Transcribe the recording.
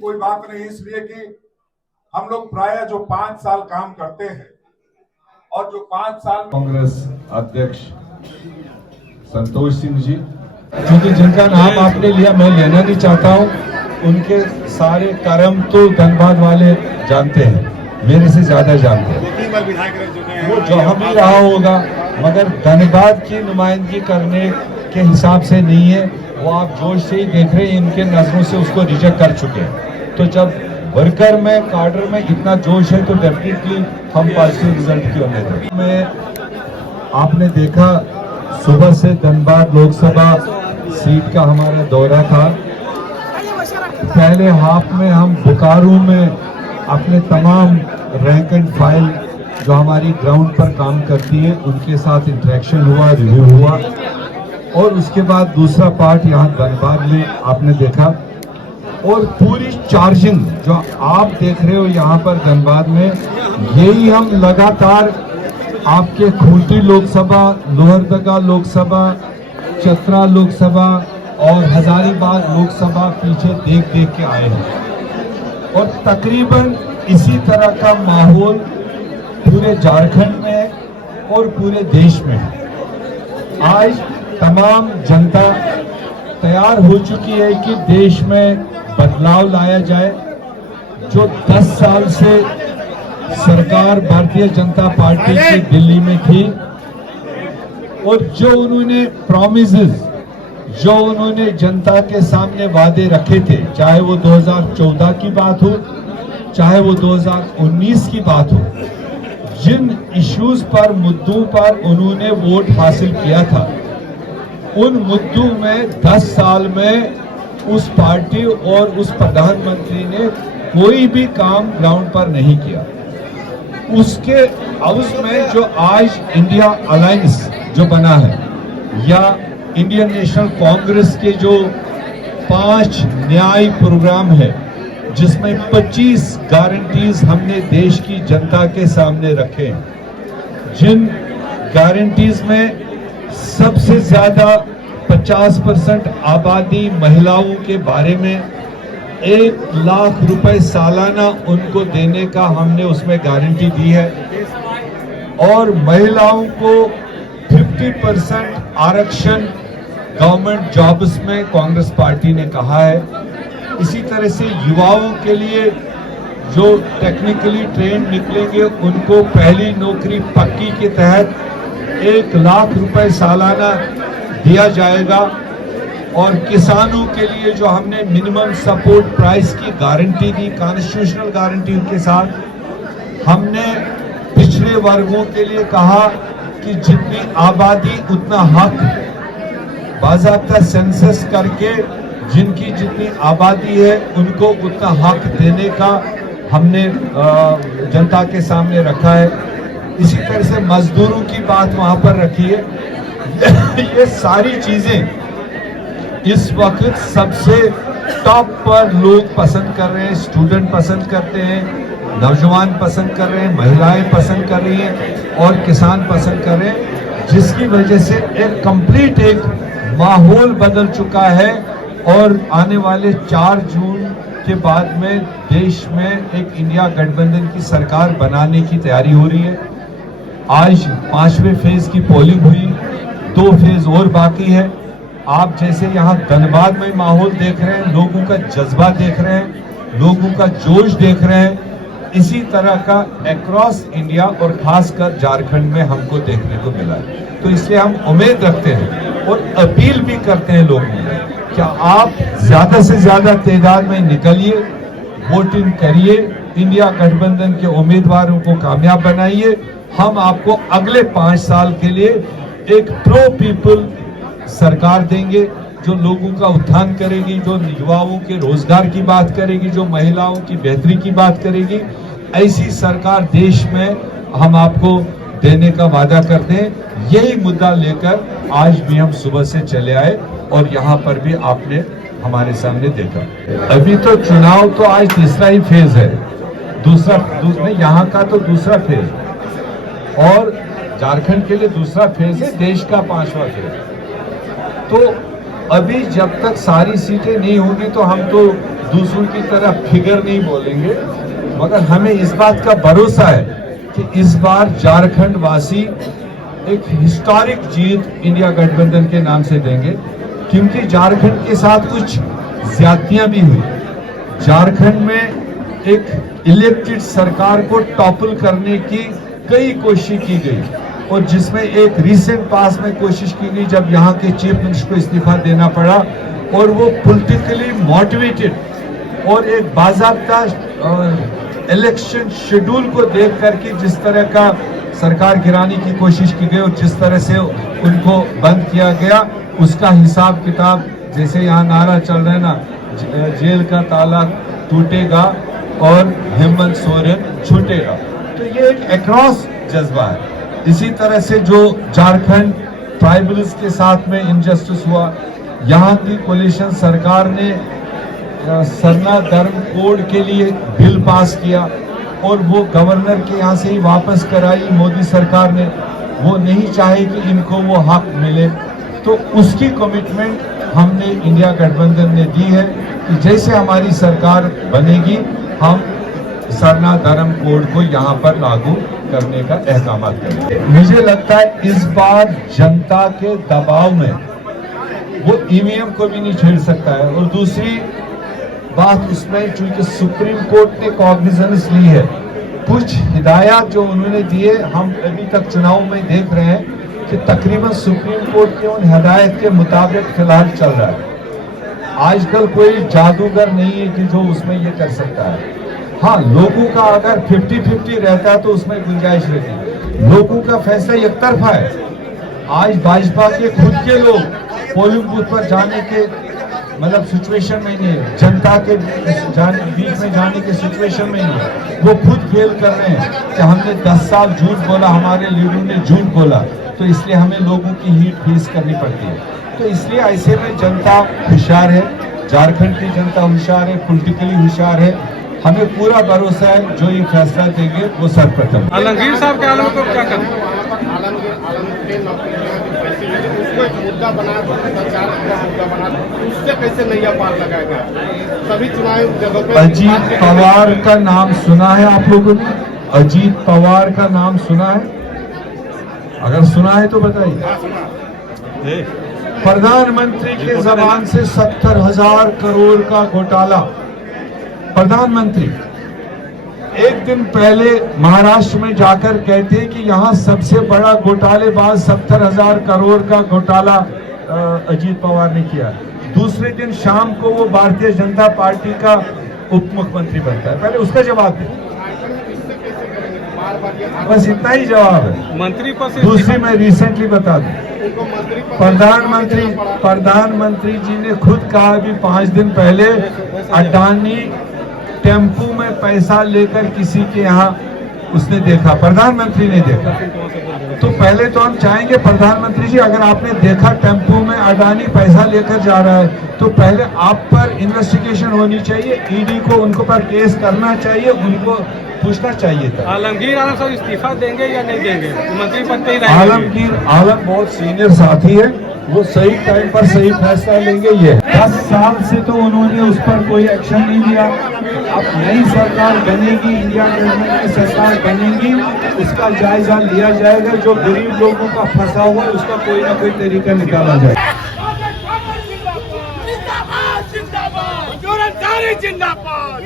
कोई बात नहीं, इसलिए कि हम लोग प्राय जो 5 साल काम करते हैं और जो 5 साल कांग्रेस अध्यक्ष संतोष सिंह जी, क्योंकि जिनका नाम आपने लिया मैं लेना नहीं चाहता हूं, उनके सारे कर्म तो धनबाद वाले जानते हैं, मेरे से ज्यादा जानते हैं। वो जो हम ही रहा होगा, मगर धनबाद की नुमाइंदगी करने के हिसाब से नहीं है। वो आप जोश से ही देख रहे हैं, इनके नजरों से उसको रिजेक्ट कर चुके हैं। तो जब वर्कर में, काडर में इतना जोश है तो डेफिनेटली हम पॉजिटिव रिजल्ट की उम्मीद है। मैं आपने देखा सुबह से धनबाद लोकसभा सीट का हमारा दौरा था। पहले हाफ में हम बोकारो में अपने तमाम रैंक एंड फाइल जो हमारी ग्राउंड पर काम करती है उनके साथ इंटरेक्शन हुआ, रिव्यू हुआ, और उसके बाद दूसरा पार्ट यहाँ धनबाद में आपने देखा। और पूरी चार्जिंग जो आप देख रहे हो यहाँ पर धनबाद में, यही हम लगातार आपके खूंटी लोकसभा, लोहरदगा लोकसभा, चतरा लोकसभा और हजारीबाग लोकसभा पीछे देख देख के आए हैं। और तकरीबन इसी तरह का माहौल पूरे झारखंड में और पूरे देश में है। आज तमाम जनता तैयार हो चुकी है कि देश में बदलाव लाया जाए। जो 10 साल से सरकार भारतीय जनता पार्टी की दिल्ली में थी और जो उन्होंने प्रॉमिसेस, जो उन्होंने जनता के सामने वादे रखे थे, चाहे वो 2014 की बात हो, चाहे वो 2019 की बात हो, जिन इश्यूज पर, मुद्दों पर उन्होंने वोट हासिल किया था, उन मुद्दों में 10 साल में उस पार्टी और उस प्रधानमंत्री ने कोई भी काम ग्राउंड पर नहीं किया। उसके उसमें जो आज इंडिया अलायंस जो बना है, या इंडियन नेशनल कांग्रेस के जो 5 न्याय प्रोग्राम है, जिसमें 25 गारंटीज हमने देश की जनता के सामने रखे हैं, जिन गारंटीज में सबसे ज्यादा 50% आबादी महिलाओं के बारे में 1 लाख रुपए सालाना उनको देने का हमने उसमें गारंटी दी है। और महिलाओं को 50% आरक्षण गवर्नमेंट जॉब्स में कांग्रेस पार्टी ने कहा है। इसी तरह से युवाओं के लिए जो टेक्निकली ट्रेन निकलेंगे उनको पहली नौकरी पक्की के तहत 1 लाख रुपए सालाना दिया जाएगा। और किसानों के लिए जो हमने मिनिमम सपोर्ट प्राइस की गारंटी दी, कॉन्स्टिट्यूशनल गारंटी उनके साथ, हमने पिछड़े वर्गों के लिए कहा कि जितनी आबादी उतना हक, बाज़ाब्ता सेंसस करके जिनकी जितनी आबादी है उनको उतना हक देने का हमने जनता के सामने रखा है। इसी तरह से मजदूरों की बात वहां पर रखी है। ये सारी चीजें इस वक्त सबसे टॉप पर लोग पसंद कर रहे हैं, स्टूडेंट पसंद करते हैं, नौजवान पसंद कर रहे हैं, महिलाएं पसंद कर रही हैं और किसान पसंद कर रहे हैं, जिसकी वजह से एक कंप्लीट एक माहौल बदल चुका है। और आने वाले 4 जून के बाद में देश में एक इंडिया गठबंधन की सरकार बनाने की तैयारी हो रही है। आज 5वें फेज की पोलिंग हुई, 2 फेज और बाकी है। आप जैसे यहाँ धनबाद में माहौल देख रहे हैं, लोगों का जज्बा देख रहे हैं, लोगों का जोश देख रहे हैं, इसी तरह का अक्रॉस इंडिया और खासकर झारखंड में हमको देखने को मिला है। तो इसलिए हम उम्मीद रखते हैं और अपील भी करते हैं लोगों से, क्या आप ज्यादा से ज्यादा तादाद में निकलिए, वोटिंग करिए, इंडिया गठबंधन के उम्मीदवारों को कामयाब बनाइए। हम आपको अगले 5 साल के लिए एक प्रो पीपल सरकार देंगे, जो लोगों का उत्थान करेगी, जो युवाओं के रोजगार की बात करेगी, जो महिलाओं की बेहतरी की बात करेगी। ऐसी सरकार देश में हम आपको देने का वादा करते हैं। यही मुद्दा लेकर आज भी हम सुबह से चले आए और यहाँ पर भी आपने हमारे सामने देखा। अभी तो चुनाव तो आज तीसरा ही फेज है, दूसरा यहाँ का तो दूसरा फेज और झारखंड के लिए दूसरा फेज है, देश का 5वां फेज। तो अभी जब तक सारी सीटें नहीं होंगी तो हम तो दूसरों की तरह फिगर नहीं बोलेंगे, मगर हमें इस बात का भरोसा है कि इस बार झारखंड वासी एक हिस्टोरिक जीत इंडिया गठबंधन के नाम से देंगे, क्योंकि झारखंड के साथ कुछ ज्यादतियां भी हुई। झारखंड में एक इलेक्टेड सरकार को टॉपल करने की कई कोशिश की गई, और जिसमें एक रिसेंट पास में कोशिश की गई जब यहाँ के चीफ मिनिस्टर को इस्तीफा देना पड़ा, और वो पॉलिटिकली मोटिवेटेड और एक बाज़ाब्ता इलेक्शन शेड्यूल को देख करके जिस तरह का सरकार गिराने की कोशिश की गई और जिस तरह से उनको बंद किया गया, उसका हिसाब किताब, जैसे यहाँ नारा चल रहा है ना, जेल का ताला टूटेगा और हेमंत सोरेन छूटेगा, तो ये एक अक्रॉस जज्बा है। इसी तरह से जो झारखंड ट्राइबल्स के साथ में इनजस्टिस हुआ, यहाँ की कोलिशन सरकार ने सरना धर्म कोड के लिए बिल पास किया और वो गवर्नर के यहाँ से ही वापस कराई मोदी सरकार ने। वो नहीं चाहे कि इनको वो हक मिले, तो उसकी कमिटमेंट हमने इंडिया गठबंधन ने दी है कि जैसे हमारी सरकार बनेगी हम सरना धर्म कोड को यहाँ पर लागू करने का अहकाम करेंगे। मुझे लगता है इस बार जनता के दबाव में वो ईवीएम को भी नहीं छेड़ सकता है, और दूसरी बात उसमें चूंकि सुप्रीम कोर्ट ने कॉग्निजेंस ली है, कुछ हिदायत जो उन्होंने दिए हम अभी तक चुनाव में देख रहे हैं कि तकरीबन सुप्रीम कोर्ट के उन हिदायत के मुताबिक फिलहाल चल रहा है। आजकल कोई जादूगर नहीं है कि जो उसमें ये कर सकता है। हाँ, लोगों का अगर 50-50 रहता है तो उसमें गुंजाइश रहती है। लोगों का फैसला एक तरफा है। आज भाजपा के खुद के लोग पोलिंग बूथ पर जाने के मतलब सिचुएशन में नहीं है, जनता के बीच में जाने के सिचुएशन में नहीं है। वो खुद फेल कर रहे हैं कि हमने 10 साल झूठ बोला, हमारे लीडरों ने झूठ बोला, तो इसलिए हमें लोगों की हीट फेस करनी पड़ती है। तो इसलिए ऐसे में जनता होशियार है, झारखंड की जनता होशियार है, पॉलिटिकली होशियार है। हमें पूरा भरोसा है जो ये फैसला देंगे वो सर्वप्रथम। आलमगीर साहब के आलम को क्या करना? मुद्दा बना, उससे कैसे नैया पार लगाएगा? सभी चुनाव जगह पे अजीत पवार का नाम सुना है आप लोगों ने? अजीत पवार का नाम सुना है? अगर सुना है तो बताइए। प्रधानमंत्री के जबान से 70,000 करोड़ का घोटाला। प्रधानमंत्री एक दिन पहले महाराष्ट्र में जाकर कहते हैं कि यहाँ सबसे बड़ा घोटालेबाज 70,000 करोड़ का घोटाला अजीत पवार ने किया। दूसरे दिन शाम को वो भारतीय जनता पार्टी का उप मुख्यमंत्री बनता है। पहले उसका जवाब दे, बस इतना ही जवाब है। मंत्री पद से दूसरी मैं रिसेंटली बता दूं, प्रधानमंत्री जी ने खुद कहा अभी 5 दिन पहले अडानी टेम्पू में पैसा लेकर किसी के यहाँ उसने देखा, प्रधानमंत्री ने देखा। तो पहले तो हम चाहेंगे प्रधानमंत्री जी, अगर आपने देखा टेम्पू में अडानी पैसा लेकर जा रहा है तो पहले आप पर इन्वेस्टिगेशन होनी चाहिए, ईडी को उनको पर केस करना चाहिए, उनको पूछना चाहिए था। आलमगीर आलम साहब इस्तीफा देंगे या नहीं देंगे? मंत्री पद पे ही रहेंगे? आलम बहुत सीनियर साथी है, वो सही टाइम पर सही फैसला लेंगे। ये 10 साल से तो उन्होंने उस पर कोई एक्शन नहीं लिया। अब नई सरकार बनेगी, इंडिया गठबंधन की सरकार बनेगी, उसका जायजा लिया जाएगा। जो गरीब लोगों का फंसा हुआ है उसका कोई ना कोई तरीका निकाला जाएगा। जिंदाबाद जिंदाबाद जिंदाबाद।